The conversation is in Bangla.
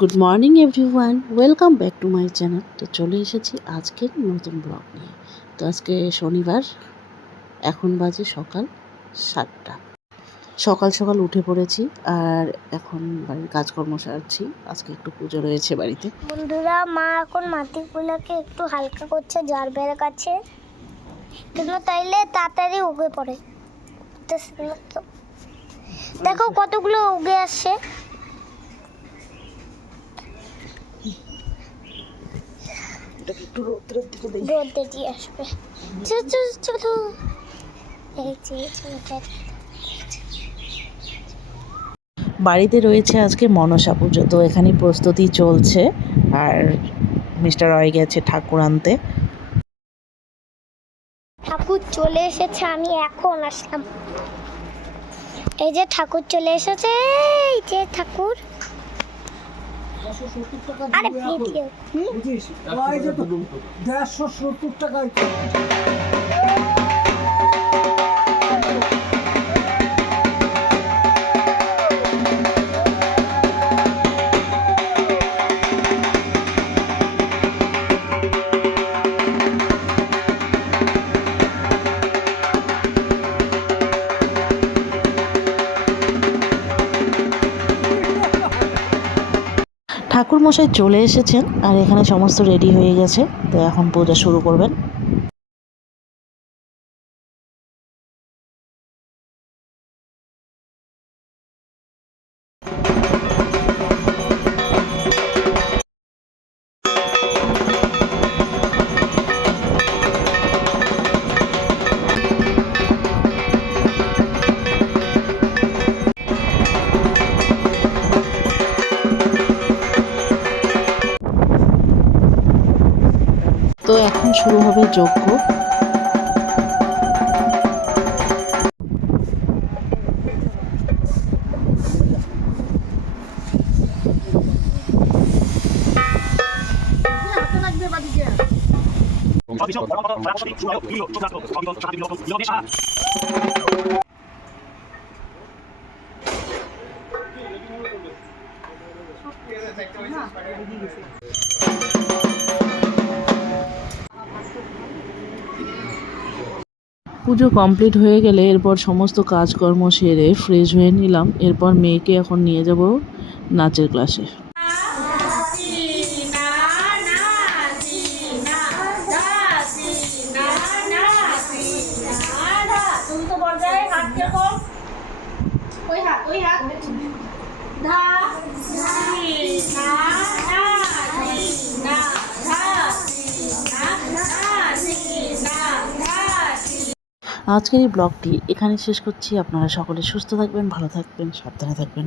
Good morning everyone, welcome back to my channel. তো চলে এসেছি আজকের নতুন ব্লগ নিয়ে। তো আজকে শনিবার, এখন বাজে সকাল 7টা। সকাল সকাল উঠে পড়েছি আর এখন বাড়ির কাজকর্ম সারছি। আজকে একটু পুজো রয়েছে বাড়িতে। বন্ধুরা, মা এখন মাটিগুলোকে একটু হালকা করছে জারবের কাছে, কিন্তু তাইলে তাড়াতাড়ি উগে পড়ে। দেখো কতগুলো উগে আসছে। রোদে দিয়ে আসবে। চলো বাড়িতে রয়েছে আজকে মনসা পুজো, তো এখানে প্রস্তুতি চলছে। আর মিস্টার রয় গেছে ঠাকুর আনতে। ঠাকুর চলে এসেছে, আমি এখন আসলাম। এই যে ঠাকুর চলে এসেছে, এই যে ঠাকুর। আরে ভিডিও বুঝিস ওই যে তো 170 টাকায় ঠাকুর মশাই চলে এসেছেন আর এখানে সমস্ত রেডি হয়ে গেছে। তো এখন পূজা শুরু করবেন। তো এখন শুরু হবে যজ্ঞ। পুজো কমপ্লিট হয়ে গেলে এরপর সমস্ত কাজকর্ম সেরে ফ্রেশ হয়ে নিলাম। এরপর মেয়েকে এখন নিয়ে যাব নাচের ক্লাসে। আজকের এই ব্লগটি এখানে শেষ করছি। আপনারা সকলে সুস্থ থাকবেন, ভালো থাকবেন, সাবধানে থাকবেন।